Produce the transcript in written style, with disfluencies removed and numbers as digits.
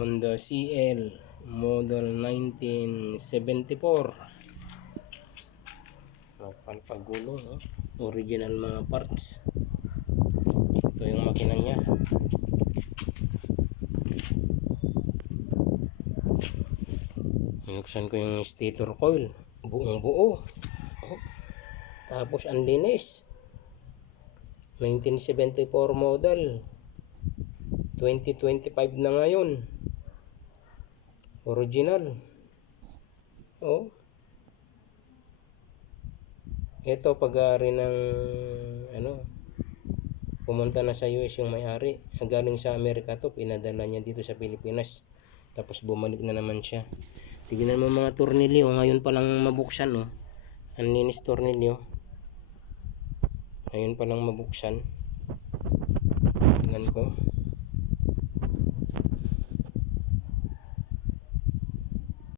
Honda CL model 1974. Napalpagulong, original mga parts. Ito yung makina niya. Binuksan ko yung stator coil, buong buo. Tapos ang linis. 1974 model, 2025 na ngayon. Original. Ito pag-ari ng pumunta na sa US yung may-ari. Galing sa Amerika to, pinadala niya dito sa Pilipinas. Tapos bumalik na naman siya. Tignan mo mga tornilyo, ngayon pa lang mabuksan, ang linis tornilyo. Ngayon pa lang mabuksan. Tignan ko.